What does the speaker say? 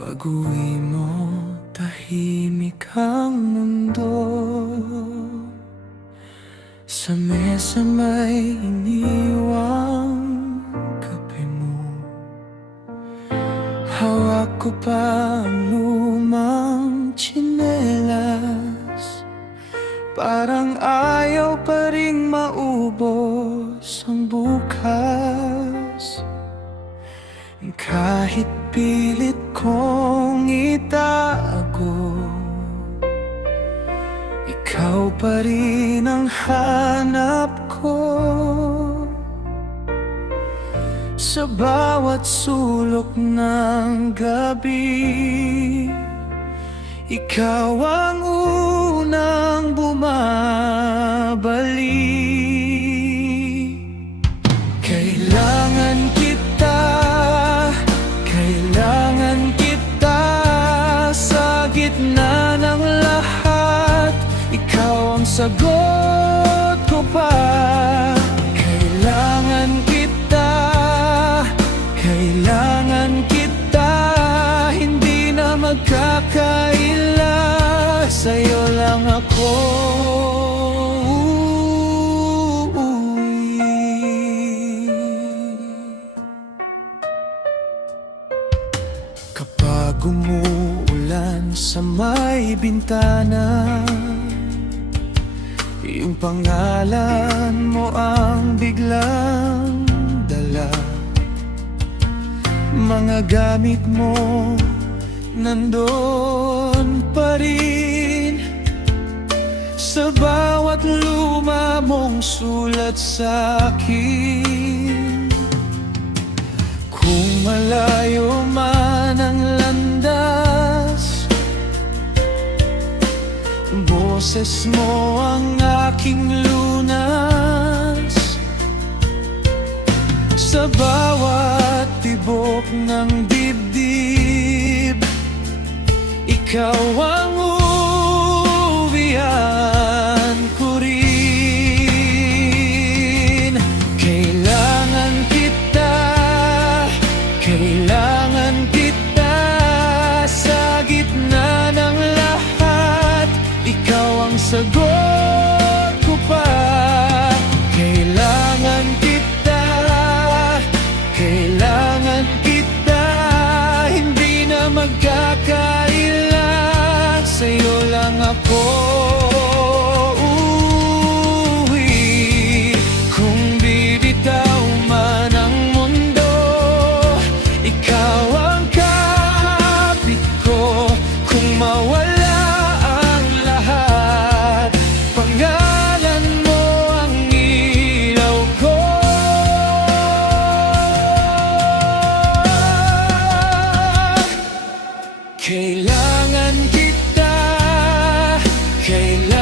Pag-uwi mo, tahimik ang mundo. Sa mesa may iniwang kape mo. Hawak ko pa ang lumang tsinelas. Parang ayaw pa ring maubos ang bukas. Kahit pilit kong itago, ikaw pa rin ang hanap ko. Sa bawat sulok ng gabi, ikaw ang unang bumabalik. Kailangan kita, kailangan kita. Sa gitna ng lahat, ikaw ang sagot ko pa. Kailangan kita, kailangan kita. Hindi na magkakaila, sa'yo lang ako. Kapag umuulan sa may bintana, yung pangalan mo ang biglang dala. Mga gamit mo nandun pa rin, sa bawat luma mong sulat sa'kin. Kung malayo man ang landas, boses mo ang aking lunas. Sa bawat tibok ng dibdib, ikaw ang uwian ko rin. Kailangan kita, kailangan kita. Sa gitna ng lahat, ikaw ang sagot ko pa. Kailangan kita, kailangan kita. Hindi na magkakaila, sa'yo lang ako uuwi. Kung bibitaw man ang mundo, ikaw ang kapit ko. Kung mawala ang lahat, pangalan mo ang ilaw ko. Kailangan kita, kailangan